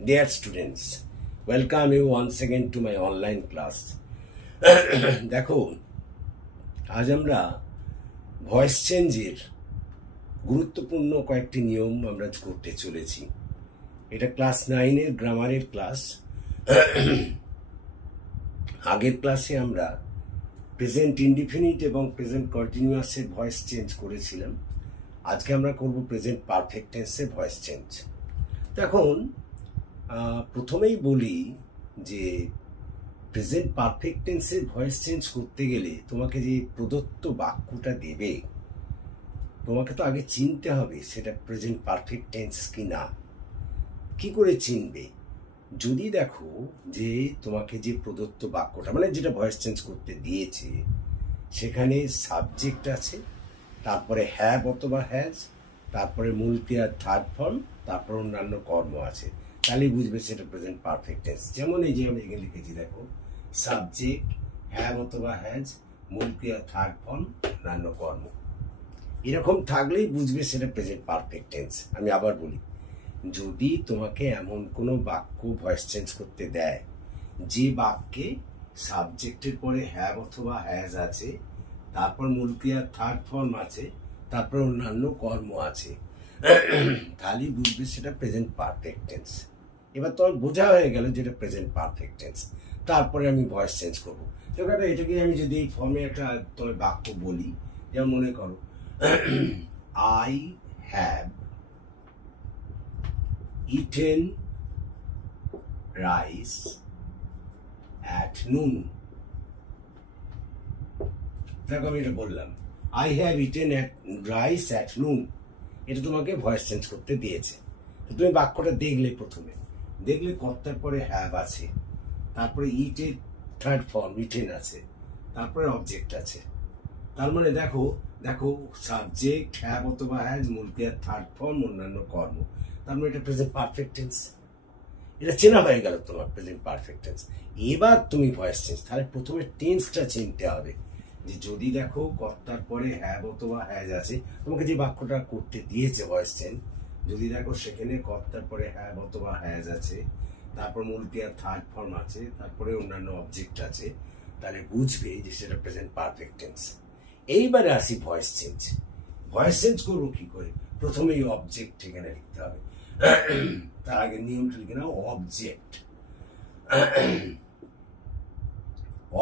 Dear students, welcome you once again to my online class. দেখো, আজ আমরা voice চেঞ্জের গুরুত্বপূর্ণ কয়েকটি নিয়ম আমরা করতে চলেছি। এটা ক্লাস 9 এর গ্রামারের ক্লাস। আগের ক্লাসে আমরা প্রেজেন্ট ইনডিফিনিট এবং প্রেজেন্ট কন্টিনিউয়াসের ভয়েস চেঞ্জ করেছিলাম। আজকে আমরা করব প্রেজেন্ট পারফেক্ট টেন্সের ভয়েস চেঞ্জ। এখন প্রথমেই বলি যে প্রেজেন্ট পারফেক্ট টেন্সের ভয়েস চেঞ্জ করতে গেলে তোমাকে যে প্রদত্ত বাক্যটা দেবে, তোমাকে তো আগে চিনতে হবে সেটা প্রেজেন্ট পারফেক্ট টেন্স কি না। কি করে চিনবে? যদি দেখো যে তোমাকে যে প্রদত্ত বাক্যটা মানে যেটা ভয়েস চেঞ্জ করতে দিয়েছে সেখানে সাবজেক্ট আছে, তারপরে হ্যাভ অথবা হ্যাজ, তারপরে মূল ক্রিয়ার থার্ড ফর্ম, তারপর অন্যান্য কর্ম আছে, তাহলে বুঝবে সেটা প্রেজেন্ট পারফেক্ট টেন্স। যেমন এই যে আমি এখানে লিখেছি, দেখো সাবজেক্ট, হ্যাভ অথবা হ্যাজ, মূল ক্রিয়া থার্ড ফর্ম, অন্যান্য কর্ম, এরকম থাকলেই বুঝবে সেটা প্রেজেন্ট পারফেক্ট টেন্স। আমি আবার বলি, যদি তোমাকে এমন কোনো বাক্য ভয়েস চেঞ্জ করতে দেয় যে বাক্যে সাবজেক্টের পরে হ্যাভ অথবা হ্যাজ আছে, তারপর মূল ক্রিয়ার থার্ড ফর্ম আছে, তারপর অন্যান্য কর্ম আছে, তাহলেই বুঝবে সেটা প্রেজেন্ট পারফেক্ট টেন্স। এবার তোমার বোঝা হয়ে গেল যেটা প্রেজেন্ট পারফেক্ট টেন্স। তারপরে আমি ভয়েস চেঞ্জ করবো। এবার এটাকে আমি যদি এই ফর্মে একটা তোমার বাক্য বলি, যেমন মনে করো I have eaten rice at noon. দেখো আমি এটা বললাম, I have eaten rice at নুন। এটা তোমাকে ভয়েস চেঞ্জ করতে দিয়েছে। তো তুমি বাক্যটা দেখলে, প্রথমে দেখলে কর্তার পরে হ্যাভ আছে, তারপরে ইটের থার্ড ফর্ম ইটেন আছে, তারপরে অবজেক্ট আছে। তার মানে দেখো দেখো সাবজেক্ট, হ্যাভ অথবা হ্যাজ, মূল ক্রিয়ার থার্ড ফর্ম, অন্যান্য কর্ম, তার মানে এটা প্রেজেন্ট পারফেক্ট টেন্স। এটা চেনা হয়ে গেল তোমার প্রেজেন্ট পারফেক্ট টেন্স। এবার তুমি ভয়েস চেঞ্জ, তাহলে প্রথমে টেন্সটা চিনতে হবে যে যদি দেখো কর্তার পরে হ্যাভ অথবা হ্যাজ আছে, তোমাকে যে বাক্যটা করতে দিয়েছে ভয়েস চেঞ্জ, যদি দেখো সেখানে কর্তার পরে হ্যাভ অথবা হ্যাজ আছে, তারপর মূল ক্রিয়ার থার্ড ফর্ম আছে, তারপরে অন্যান্য অবজেক্ট আছে, তাহলে বুঝবে যে সেটা প্রেজেন্ট পারফেক্ট টেন্স। এইবারে আসি ভয়েস চেঞ্জ। ভয়েস চেঞ্জ করবো কি করে? প্রথমেই অবজেক্ট এখানে লিখতে হবে। তার আগে নিয়মটা লিখে নাও, অবজেক্ট।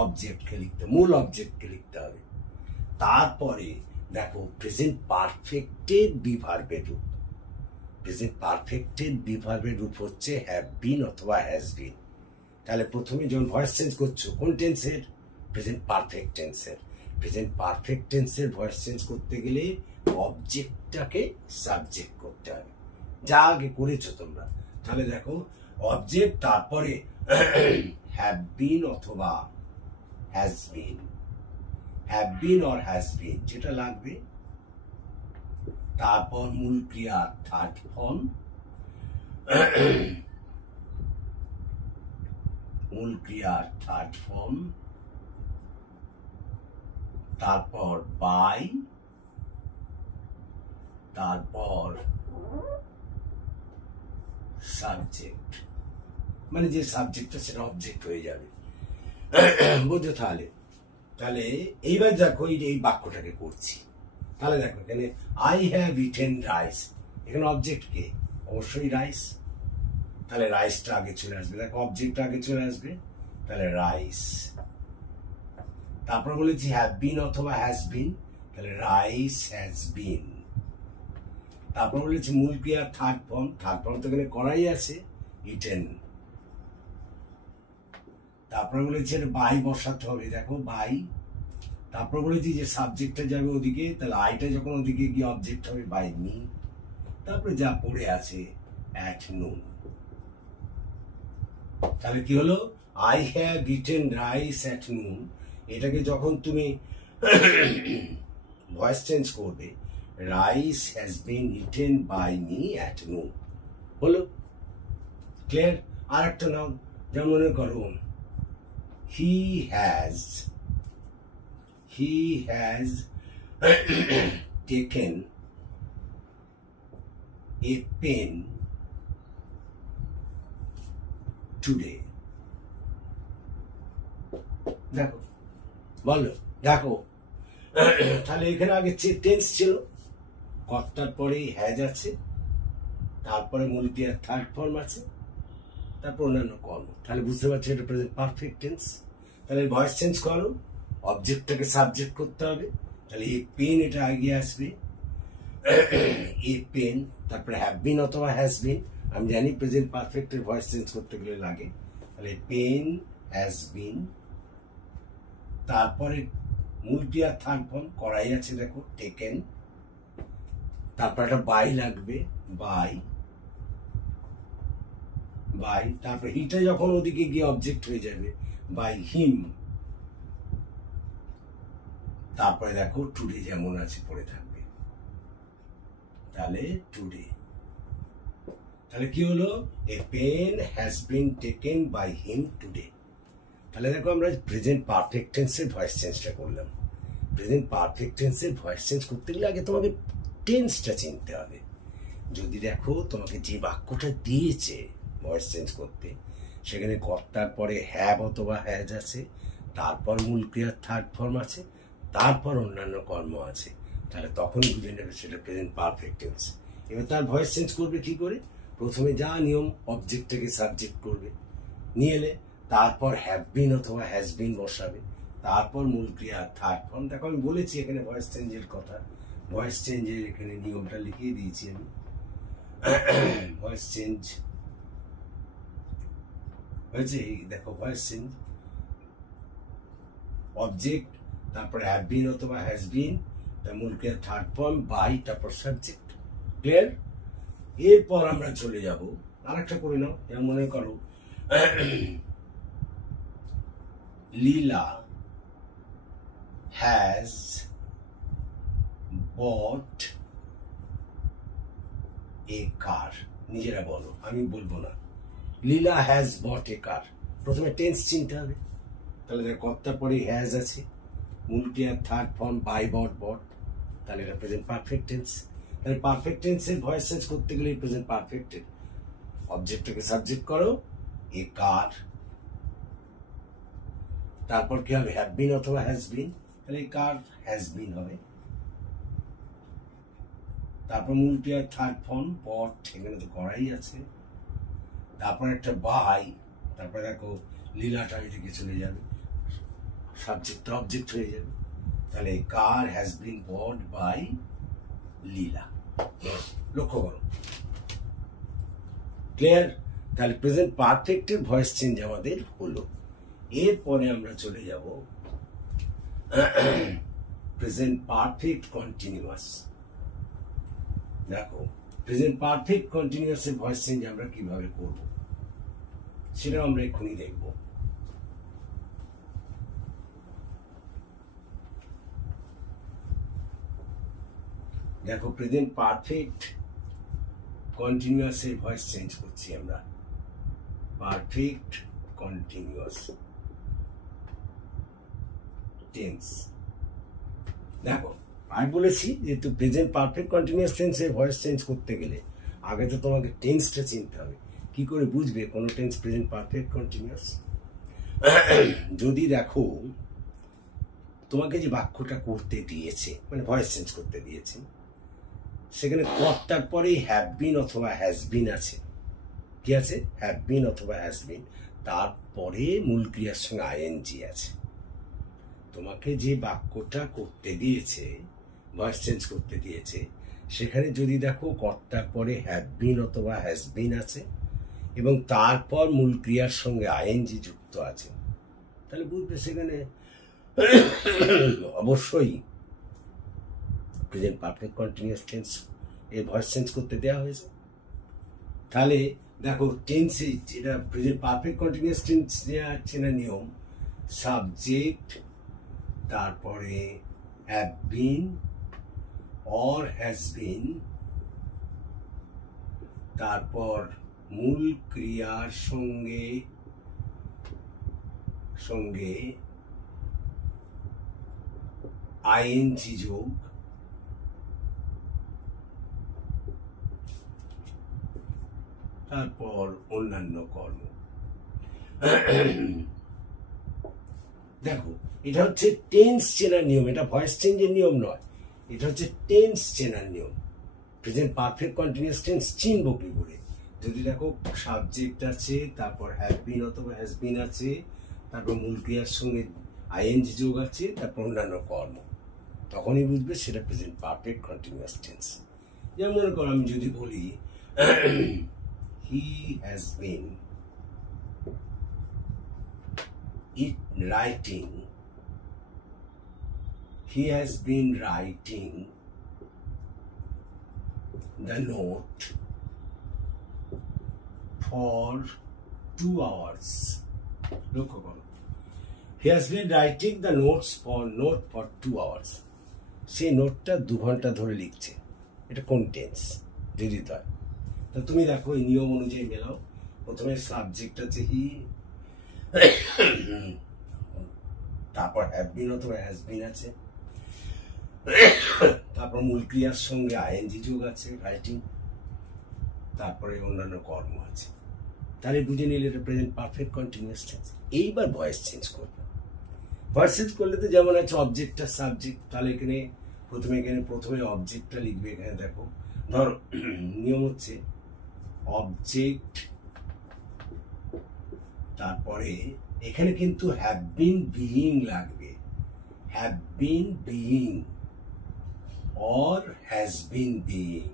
অবজেক্টকে লিখতে, মূল অবজেক্টকে লিখতে হবে। তারপরে দেখো প্রেজেন্ট পারফেক্টের বিভার্বের রূপ। প্রেজেন্ট পারফেক্টের বিভার্বের রূপ হচ্ছে হ্যাভ বিন অথবা হ্যাজ বিন। তাহলে প্রথমে যখন ভয়েস চেঞ্জ করছো, কোন টেন্সের? প্রেজেন্ট পারফেক্ট টেন্সের। প্রেজেন্ট পারফেক্ট টেন্সের ভয়েস চেঞ্জ করতে গেলে অবজেক্টটাকে সাবজেক্ট করতে হবে, যা আগে করেছো তোমরা। তাহলে দেখো অবজেক্ট, তারপরে হ্যাভ বিন অথবা has bin, have been or has been যেটা লাগবে, তারপর মূল ক্রিয়া থার্ড ফর্ম, মূল ক্রিয়ার থার্ড ফর্ম, তারপর বাই, তারপর সাবজেক্ট, মানে যে সাবজেক্টটা সেটা অবজেক্ট হয়ে যাবে। বুঝছো? তাহলে তাহলে এইবার দেখো এই বাক্যটাকে করছি। তাহলে দেখো এখানে আই হ্যাভ ইটেন রাইস, এখানে অবজেক্ট কে? অবশ্যই রাইস। তাহলে রাইসটা আগে চলে আসবে, দেখো অবজেক্টটা আগে চলে আসবে, তাহলে রাইস। তারপর বলেছি হ্যাভ বিন অথবা হ্যাজ বিন, তাহলে রাইস হ্যাজ বিন। তারপর বলেছি মূল ক্রিয়া থার্ড ফর্ম, থার্ড ফর্ম তো এখানে করাই আছে, ইটেন। তারপরে বলেছি বাই বসাতে হবে, দেখো বাই। তারপর বলেছি যে সাবজেক্টটা যাবে ওদিকে, তাহলে আইটা যখন ওদিকে গিয়ে অবজেক্ট হবে বাই মি। তারপরে যা পড়ে আছে অ্যাট নুন। তাহলে কি হলো? I have eaten rice at noon. এটাকে যখন তুমি ভয়েস চেঞ্জ করবে, rice has been eaten by me at noon. হলো? ক্লিয়ার? আর একটা নাও, যেমন মনে করো he has taken a pen today. দেখো বলো, দেখো তাহলে এখানে আগে টেন্স ছিল, কর্তার পরে হ্যাজ আছে, তারপরে মূল ক্রিয়ার থার্ড ফর্ম আছে, তারপর অন্যান্য কর্ম। তাহলে বুঝতে পারছো এটা প্রেজেন্ট পারফেক্ট টেন্স। তাহলে ভয়েস চেঞ্জ করো, অবজেক্টটাকে সাবজেক্ট করতে হবে। তাহলে এই পেন এটা আগে আসবে, এই পেন, তারপরে হ্যাভ বিন অথবা হ্যাজ বিন। আমি জানি প্রেজেন্ট পারফেক্টের ভয়েস চেঞ্জ করতে গেলে লাগে। তাহলে পেন হ্যাজ বিন, তারপরে মূল ক্রিয়ার থার্ড ফর্ম করাই আছে, দেখো টেকেন, তারপর একটা বাই লাগবে, বাই বাই, তারপর হিটা যখন ওদিকে গিয়ে অবজেক্ট হয়ে যাবে, বাই হিম, তারপরে দেখো টুডে যেমন আছে পড়ে থাকবে। তাহলে টুডে, তাহলে কি হলো, a pen has been taken by him today. তাহলে দেখো আমরা প্রেজেন্ট পারফেক্ট টেন্সের ভয়েস চেঞ্জটা করলাম। প্রেজেন্ট পারফেক্ট টেন্সের ভয়েস চেঞ্জ করতে গেলে আগে তোমাকে টেন্সটা চিনতে হবে। যদি দেখো তোমাকে যে বাক্যটা দিয়েছে ভয়েস চেঞ্জ করতে, সেখানে কর্তার পরে হ্যাভ অথবা হ্যাজ আছে, তারপর মূল ক্রিয়ার থার্ড ফর্ম আছে, তারপর অন্যান্য কর্ম আছে, তাহলে তখনই বুঝে নেবে সেটা প্রেজেন্ট পারফেক্ট টেন্স। এবার তার ভয়েস চেঞ্জ করবে কি করে? প্রথমে যা নিয়ম, অবজেক্টটাকে সাবজেক্ট করবে, নিয়ে এলে তারপর হ্যাভ বিন অথবা হ্যাজ বিন বসাবে, তারপর মূল ক্রিয়া থার্ড ফর্ম। দেখো আমি বলেছি এখানে ভয়েস চেঞ্জের কথা, ভয়েস চেঞ্জের এখানে নিয়মটা লিখিয়ে দিয়েছি আমি। ভয়েস চেঞ্জ হয়েছে, দেখো ভয়েস চেঞ্জ, অবজেক্ট, তারপর হ্যাভ বিন অথবা হ্যাজ বিন, তার মূল ক্রিয়া থার্ড ফর্ম, বাই, তারপর সাবজেক্ট। ক্লিয়ার? এরপর আমরা চলে যাব আরেকটা করে নাও। যেমন মনে করো লীলা হ্যাজ বট এ কার। নিজেরা বলো, আমি বলবো না। লীলা হ্যাজ বট এ কার, প্রথমে টেন্স চিনতে হবে। তাহলে কর্তার পরে হ্যাজ আছে, মূল ক্রিয়ার থার্ড ফর্ম বাই বট বট, তাহলে এটা প্রেজেন্ট পারফেক্ট টেন্স। তাহলে পারফেক্ট টেন্সের ভয়েস চেঞ্জ করতে গেলে প্রেজেন্ট পারফেক্টের অবজেক্টটাকে সাবজেক্ট করো, এ কার, তারপর কি হবে, হ্যাভ বিন অথবা হ্যাজ বিন, তাহলে কার হ্যাজ বিন হবে, তারপর মূল ক্রিয়ার থার্ড ফর্ম বট, এখানে তো করাই আছে, তারপর একটা বাই, তারপরে দেখো লীলাটা এদিকে চলে যাবে, সাবজেক্ট অবজেক্ট হয়ে যাবে, তাহলে কার হ্যাজ বিন বট বাই লীলা। লক্ষ্য করো, ক্লিয়ার? তাহলে প্রেজেন্ট পারফেক্টের ভয়েস চেঞ্জ আমাদের হলো। এরপরে আমরা চলে যাব প্রেজেন্ট পারফেক্ট কন্টিনিউয়াস। দেখো প্রেজেন্ট পারফেক্ট কন্টিনিউয়াস এর ভয়েস চেঞ্জ আমরা কিভাবে করব সেটা আমরা এক্ষুনি দেখব। দেখো প্রেজেন্ট পারফেক্ট কন্টিনিউয়াস এর ভয়েস চেঞ্জ করছি আমরা, পারফেক্ট কন্টিনিউয়াস টেন্স। দেখো আমি বলেছি যে তো প্রেজেন্ট পারফেক্ট কন্টিনিউয়াস টেন্সের ভয়েস চেঞ্জ করতে গেলে আগে তো তোমাকে টেন্সটা চিনতে হবে। কি করে বুঝবে কোন টেন্স প্রেজেন্ট পারফেক্ট কন্টিনিউয়াস? যদি দেখো তোমাকে যে বাক্যটা করতে দিয়েছে, মানে ভয়েস চেঞ্জ করতে দিয়েছে, সেখানে কর্তার পরেই হ্যাভ বিন অথবা হ্যাজ বিন আছে। কি আছে? হ্যাভ বিন অথবা হ্যাজ বিন, তারপরে মূল ক্রিয়ার সঙ্গে আইএনজি আছে। তোমাকে যে বাক্যটা করতে দিয়েছে, ভয়েস চেঞ্জ করতে দিয়েছে, সেখানে যদি দেখো কর্তার পরে হ্যাভ বিন অথবা হ্যাজ বিন আছে এবং তারপর মূল ক্রিয়ার সঙ্গে আইএনজি যুক্ত আছে, তাহলে বুঝবে সেখানে অবশ্যই প্রেজেন্ট পারফেক্ট কন্টিনিউয়াস টেন্স এর ভয়েস চেঞ্জ করতে দেওয়া হয়েছে। তাহলে দেখো টেন্সে যেটা প্রেজেন্ট পারফেক্ট কন্টিনিউয়াস টেন্স চেনা নিয়ম, সাবজেক্ট, তারপরে have been or has been, তারপর মূল ক্রিয়ার সঙ্গে সঙ্গে আইএনজি যোগ, তারপর অন্যান্য কর্ম। দেখো এটা হচ্ছে টেন্স চেনার নিয়ম, এটা ভয়েস চেঞ্জের নিয়ম নয়, এটা হচ্ছে টেন্স চেনার নিয়ম। প্রেজেন্ট পারফেক্ট কন্টিনিউয়াস টেন্স চিনবো কি করে? যদি দেখো সাবজেক্ট আছে, তারপর হ্যাভ বিন অথবা হ্যাজ বিন আছে, তারপর মূল ক্রিয়ার সঙ্গে আইএনজি যোগ আছে, তারপর অন্যান্য কর্ম, তখনই বুঝবে সেটা প্রেজেন্ট পারফেক্ট কন্টিনিউয়াস টেন্স। যেমন মনে করো আমি যদি বলি হি has bin writing, he has been writing the note for 2 hours. লক্ষ্য করো, he has been writing the note for 2 hours. সেই নোটটা 2 ঘন্টা ধরে লিখছে। এটা কোন টেন্স? যদি হয় তো তুমি দেখো এই নিয়ম অনুযায়ী মেলাও। প্রথমে সাবজেক্ট আছে হি, তারপর হ্যাভ বিন অথবা হ্যাজ বিন আছে, তারপর মূল ক্রিয়ার সঙ্গে আইএনজি যোগ আছে রাইটিং, তারপরে অন্যান্য কর্ম আছে। তাহলে বুঝে নিলে এটা প্রেজেন্ট পারফেক্ট কন্টিনিউয়াস টেন্স। এইবার ভয়েস চেঞ্জ করবে। ভয়েস চেঞ্জ করলে তো যেমন আছে অবজেক্ট আর সাবজেক্ট, তাহলে এখানে প্রথমে অবজেক্টটা লিখবে। এখানে দেখো ধরো নিয়ম হচ্ছে অবজেক্ট, তারপরে এখানে কিন্তু হ্যাভ বিন বিইং লাগবে, have been being or has been being.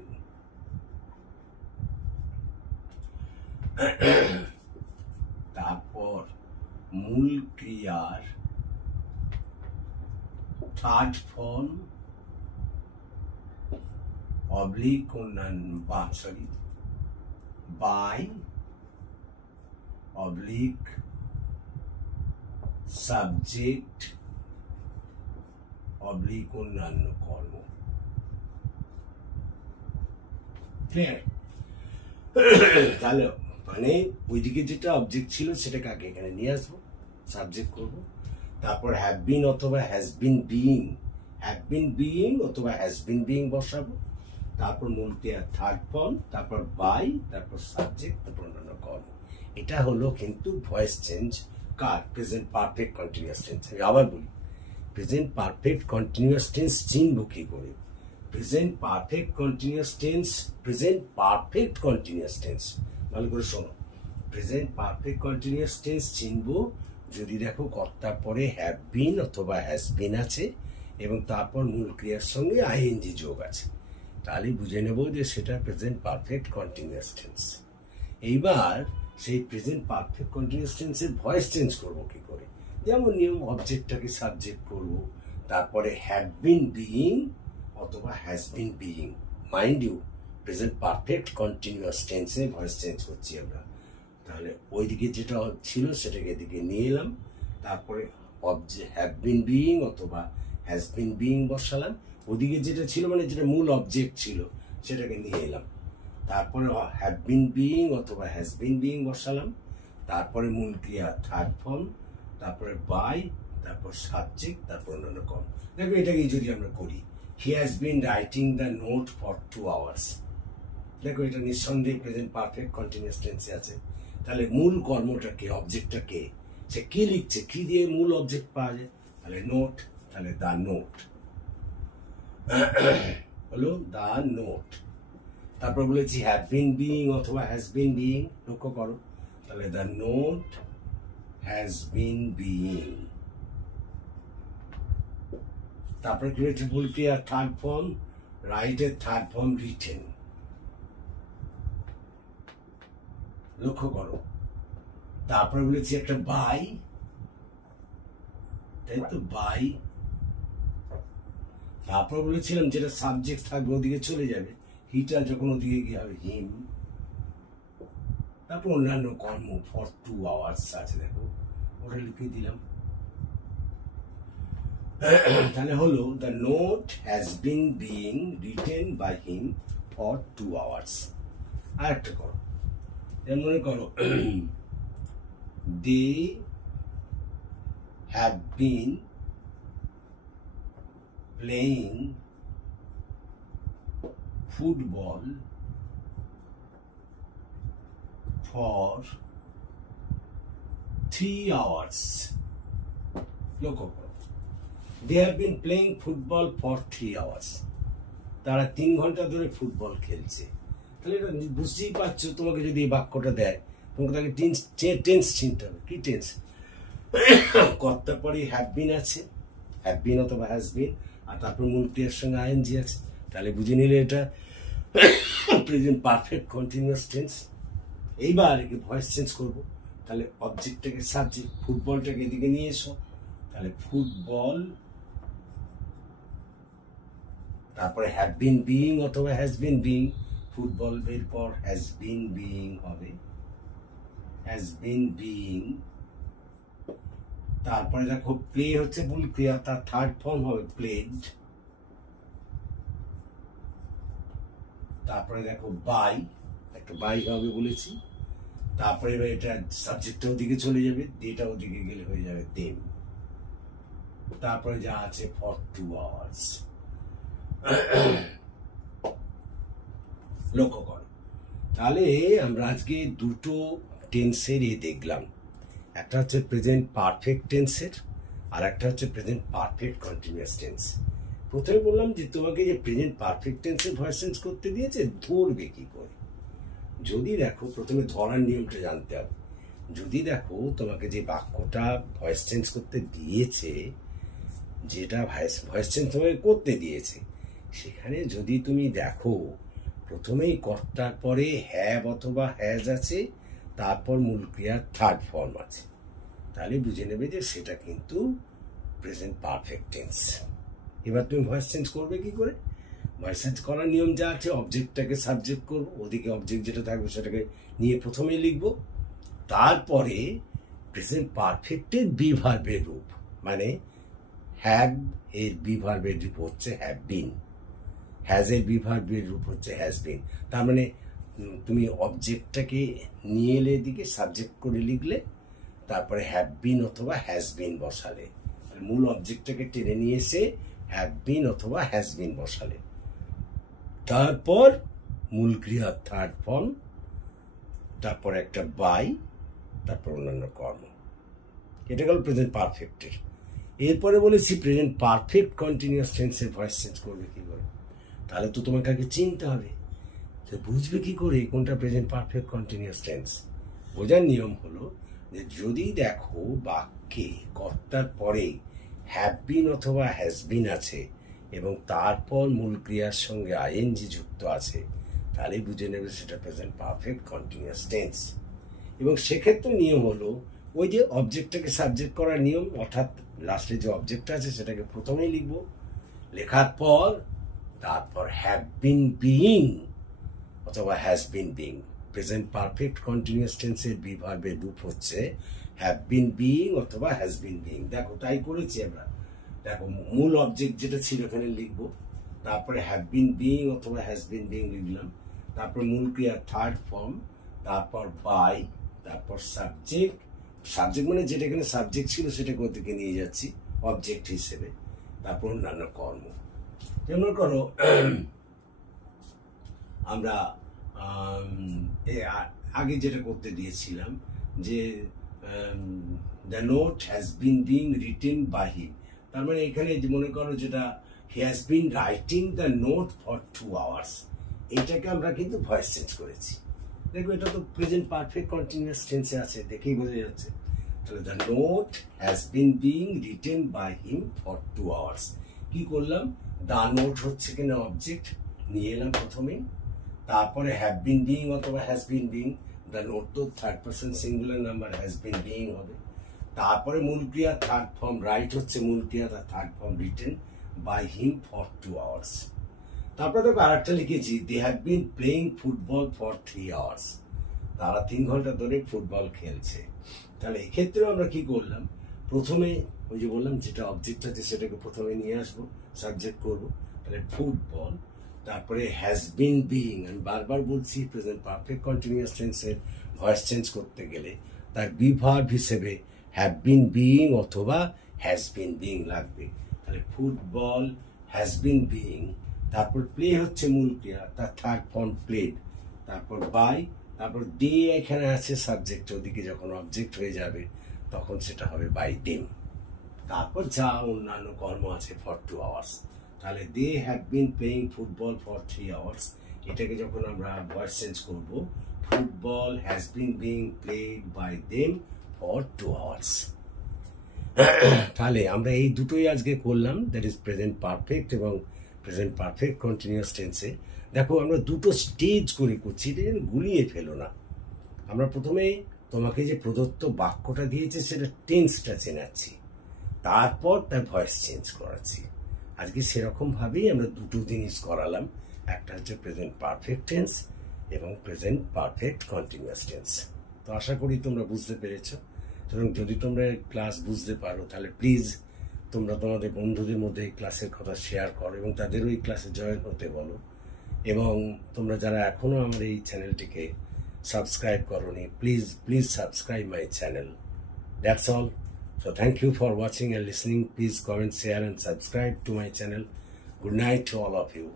তারপর মূল ক্রিয়ার থার্ড ফর্ম অবলিক অন্যান্য বাই অবলিক সাবজেক্ট অবলিক অন্যান্য কর্ম। ক্লিয়ার? তাহলে মানে ওইদিকে যেটা অবজেক্ট ছিল সেটাকে আগে এখানে নিয়ে আসবো, সাবজেক্ট করব, তারপর হ্যাভ বিন অথবা has been being, have been being অথবা হ্যাজ বিন বিইং বসাবো, তারপর মূল ক্রিয়া থার্ড ফর্ম, তারপর বাই, তারপর সাবজেক্ট, তারপর অন্যান্য কর্ম। এটা হলো কিন্তু ভয়েস চেঞ্জ কার? Present perfect continuous tense. আমি আবার বলি, প্রেজেন্ট পারফেক্ট কন্টিনিউয়াস টেন্স চিনবো কি করে? Present perfect continuous tense, present perfect continuous tense ভালো করে শোনো। প্রেজেন্ট পারফেক্ট কন্টিনিউয়াস টেন্স চিনবো যদি দেখো কর্তার পরে হ্যাভ বিন অথবা হ্যাজ বিন আছে এবং তারপর মূল ক্রিয়ার সঙ্গে আইএনজি যোগ আছে, তাহলে বুঝে নেব যে সেটা প্রেজেন্ট পারফেক্ট কন্টিনিউয়াস টেন্স। এইবার সেই প্রেজেন্ট পারফেক্ট কন্টিনিউয়াস টেন্সের ভয়েস চেঞ্জ করবো কি করে? যেমন নিয়ম অবজেক্টটাকে সাবজেক্ট করব, তারপরে হ্যাভ বিন বিইং অথবা has been being. Mind you, present perfect continuous টেন্সে ভয়েস চেঞ্জ করছি আমরা। তাহলে ওইদিকে যেটা ছিল সেটাকে এদিকে নিয়ে এলাম, তারপরে হ্যাভ বিন বিইং অথবা হ্যাজ বিন বিইং বসালাম, ওদিকে যেটা ছিল মানে যেটা মূল অবজেক্ট ছিল সেটাকে নিয়ে এলাম, তারপরে হ্যাভ বিন বিইং অথবা হ্যাজ বিন বিইং বসালাম, তারপরে মূল ক্রিয়া থার্ড ফর্ম, তারপরে বাই, তারপর সাবজেক্ট, তারপর অন্যান্য কর্ম। দেখো এটাকে যদি আমরা করি, হি has been writing the note for 2 hours। দেখো এটা নিঃসন্দেহে প্রেজেন্ট পারফেক্ট কন্টিনিউয়াস টেন্সে আছে। তাহলে মূল কর্মটা কে? অবজেক্টটা কে? সে কি লিখছে? কি দিয়ে মূল অবজেক্ট পাওয়া যায়? তাহলে নোট, তাহলে দ্য নোট হলো দ্য নোট। তারপর বলেছি হ্যাভ বিন বিইং অথবা হ্যাজ বিন বিইং, লক্ষ্য করো, তাহলে the note has been being. তারপরে কি হয়েছে? মূল ক্রিয়া থার্ড ফর্ম, রাইটের থার্ড ফর্ম রিটেন, লক্ষ্য করো। তারপরে বলেছি একটা বাই, তাই তো বাই। তারপর বলেছিলাম যেটা সাবজেক্ট থাকবে ওদিকে চলে যাবে, হিটা যখন ওদিকে গিয়ে হবে হিম। তারপর অন্যান্য কর্ম ফর 2 hours আছে, দেখো ওটা লিখে দিলাম। তাহলে হলো the note has been being written by him for 2 hours। আর একটা করো, মনে করো they have been playing football for 3 hours. লক্ষ্য করো, they have been playing football for 3 hours. তারা 3 ঘন্টা ধরে ফুটবল খেলছে। তাহলে এটা বুঝতেই পারছো, তোমাকে যদি এই বাক্যটা দেয় তোমাকে তাকে টেন্স চিনতে হবে। কি টেন্স? কর্তার পরে হ্যাভ বিন আছে, হ্যাভ বিন অথবা হ্যাজ বিন, আর তারপর মূল ক্রিয়ার সঙ্গে আইএনজি আছে। তাহলে বুঝে নিলে এটা প্রেজেন্ট পারফেক্ট কন্টিনিউয়াস টেন্স। এইবার একে ভয়েস চেঞ্জ করবো। তাহলে অবজেক্টটাকে সাবজেক্ট, ফুটবলটাকে এদিকে নিয়ে এসো। তাহলে ফুটবল, তারপরে হ্যাভ বিন বিইং অথবা হ্যাজ বিন বিইং। ফুটবল এর পর হ্যাজ বিন বিইং হবে, হ্যাজ বিন বিইং। তারপরে দেখো প্লে হচ্ছে মূল ক্রিয়া, তার থার্ড ফর্ম হবে প্লেড। তারপরে দেখো বাই, একটা বাই হবে বলেছি। তারপরে এবার এটা সাবজেক্টটা ওদিকে চলে যাবে, দেটা ওদিকে গেলে হয়ে যাবে দেম। তারপরে যা আছে ফর 2 hours। লক্ষ্য করো, তাহলে আমরা আজকে দুটো টেন্সের দেখলাম। একটা হচ্ছে প্রেজেন্ট পারফেক্ট টেন্সের, আর একটা হচ্ছে প্রেজেন্ট পারফেক্ট কন্টিনিউয়াস টেন্স। প্রথমে বললাম যে তোমাকে যে প্রেজেন্ট পারফেক্ট টেন্সের ভয়েস চেঞ্জ করতে দিয়েছে, ধরবে কি করে? যদি দেখো, প্রথমে ধরার নিয়মটা জানতে হবে। যদি দেখো তোমাকে যে বাক্যটা ভয়েস চেঞ্জ করতে দিয়েছে, যেটা ভয়েস চেঞ্জ তোমাকে করতে দিয়েছে, সেখানে যদি তুমি দেখো প্রথমেই কর্তার পরে হ্যাভ অথবা হ্যাজ আছে, তারপর মূল ক্রিয়ার থার্ড ফর্ম আছে, তাহলে বুঝে নেবে যে সেটা কিন্তু প্রেজেন্ট পারফেক্ট টেন্স। এবার তুমি ভয়েস চেঞ্জ করবে কি করে? ভয়েস চেঞ্জ করার নিয়ম যা আছে, অবজেক্টটাকে সাবজেক্ট করবো, ওদিকে অবজেক্ট যেটা থাকবে সেটাকে নিয়ে প্রথমেই লিখবো। তারপরে প্রেজেন্ট পারফেক্টের বি ভার্বের রূপ, মানে হ্যাভ এর বি ভার্বের রূপ হচ্ছে হ্যাভ বিন, হ্যাজ এর বি ভার্বের রূপ হচ্ছে হ্যাজ বিন। তার মানে তুমি অবজেক্টটাকে নিয়ে এলে এদিকে সাবজেক্ট করে লিখলে, তারপরে হ্যাভ বিন অথবা হ্যাজ বিন বসালে, মূল অবজেক্টটাকে টেনে নিয়ে এসে হ্যাভ বিন অথবা হ্যাজ বিন বসালে, তারপর মূল ক্রিয়া থার্ড ফর্ম, তারপর একটা বাই, তারপর অন্যান্য কর্ম। এটা গেল প্রেজেন্ট পারফেক্টের। এরপরে বলেছি প্রেজেন্ট পারফেক্ট কন্টিনিউয়াস টেন্সের ভয়েস চেঞ্জ করবে কি করে? তাহলে তো তোমাকে আগে চিনতে হবে, তো বুঝবে কি করে কোনটা প্রেজেন্ট পারফেক্ট কন্টিনিউয়াস টেন্স? বোঝার নিয়ম হলো যে যদি দেখো বাক্যে কর্তার পরে হ্যাভ বিন অথবা হ্যাজ বিন আছে এবং তারপর মূল ক্রিয়ার সঙ্গে আইএনজি যুক্ত আছে, তাহলে বুঝে নেবে সেটা প্রেজেন্ট পারফেক্ট কন্টিনিউয়াস টেন্স। এবং সেক্ষেত্রে নিয়ম হলো ওই যে অবজেক্টটাকে সাবজেক্ট করার নিয়ম, অর্থাৎ লাস্টে যে অবজেক্টটা আছে সেটাকে প্রথমেই লিখবো, লেখার পর তারপর হ্যাভ বিন বিইং অথবা has been being. Present perfect continuous টেন্সের বি ভার্বের রূপ হচ্ছে হ্যাভ বিন বিইং অথবা হ্যাজ বিন বিইং। দেখো তাই করেছি আমরা। দেখো মূল অবজেক্ট যেটা ছিল এখানে লিখবো, তারপরে হ্যাভ বিন বিইং অথবা হ্যাজ বিন বিইং লিখলাম, তারপর মূল ক্রিয়া থার্ড ফর্ম, তারপর বাই, তারপর সাবজেক্ট। সাবজেক্ট মানে যেটা এখানে সাবজেক্ট ছিল সেটাকে ওদিকে নিয়ে যাচ্ছি অবজেক্ট হিসেবে, তারপর অন্যান্য কর্ম। যেমন করো আমরা আগে যেটা করতে দিয়েছিলাম যে the note has been being written by him, তার মানে এখানে মনে করো যেটা he has been writing the note for 2 hours, এইটাকে আমরা কিন্তু ভয়েস চেঞ্জ করেছি। দেখো এটা তো প্রেজেন্ট পারফেক্ট কন্টিনিউয়াস টেন্সে আছে, দেখেই বোঝা যাচ্ছে। তাহলে the note has been being written by him for 2 hours। কি করলাম? দ্য নোট হচ্ছে কিনা অবজেক্ট নিয়ে এলাম প্রথমেই, তারপরে হ্যাভ বিন বিইং অথবা has been being, the note তো third person singular number, has been being হবে। তারপরে মূল ক্রিয়া থার্ড ফর্ম, রাইট হচ্ছে মূল ক্রিয়া, তার third form written by him for 2 hours। তারপরে দেখো আরেকটা লিখেছি, they have been playing football for 3 hours, তারা 3 ঘন্টা ধরে ফুটবল খেলছে। তাহলে এক্ষেত্রেও আমরা কি করলাম? প্রথমে ওই যে বললাম যেটা অবজেক্ট আছে সেটাকে প্রথমে নিয়ে আসবো, সাবজেক্ট করবো, তাহলে ফুটবল, তারপরে হ্যাজ বিন বিইং। আমি বারবার বলছি প্রেজেন্ট পারফেক্ট কন্টিনিউয়াস টেন্সের ভয়েস চেঞ্জ করতে গেলে তার বি ভার্ব হিসেবে হ্যাভ বিন বিইং অথবা হ্যাজ বিন বিইং লাগবে। তাহলে ফুটবল হ্যাজ বিন বিইং, তারপর প্লে হচ্ছে মূল ক্রিয়া, তার থার্ড ফর্ম প্লেড, তারপর বাই, তারপর ডে এখানে আছে সাবজেক্ট, ওদিকে যখন অবজেক্ট হয়ে যাবে তখন সেটা হবে বাই দেম। তারপর যা অন্যান্য কর্ম আছে ফর 2 আওয়ার্স, তাহলে they have been playing football for 3 hours, এটাকে যখন আমরা ভয়েস চেঞ্জ করব, football has been being played by them for 2 hours. তাহলে আমরা এই দুটোই আজকে করলাম, দ্যাট ইজ প্রেজেন্ট পারফেক্ট এবং প্রেজেন্ট পারফেক্ট কন্টিনিউয়াস টেন্সে। দেখো আমরা দুটো স্টেজ করে করছি, এটা যেন গুলিয়ে ফেলো না। আমরা প্রথমে তোমাকে যে প্রদত্ত বাক্যটা দিয়েছে সেটা টেন্সটা চেনাচ্ছি, তারপর তার ভয়েস চেঞ্জ করাচ্ছি। আজকে সেরকমভাবেই আমরা দুটো জিনিস করালাম, একটা হচ্ছে প্রেজেন্ট পারফেক্ট টেন্স এবং প্রেজেন্ট পারফেক্ট কন্টিনিউয়াস টেন্স। তো আশা করি তোমরা বুঝতে পেরেছ। এবং যদি তোমরা ক্লাস বুঝতে পারো তাহলে প্লিজ তোমরা তোমাদের বন্ধুদের মধ্যে এই ক্লাসের কথা শেয়ার করো এবং তাদেরও এই ক্লাসে জয়েন হতে বলো। এবং তোমরা যারা এখনও আমার এই চ্যানেলটিকে সাবস্ক্রাইব করোনি, please subscribe my channel. That's all. So thank you for watching and listening. Please comment, share and subscribe to my channel. Good night to all of you.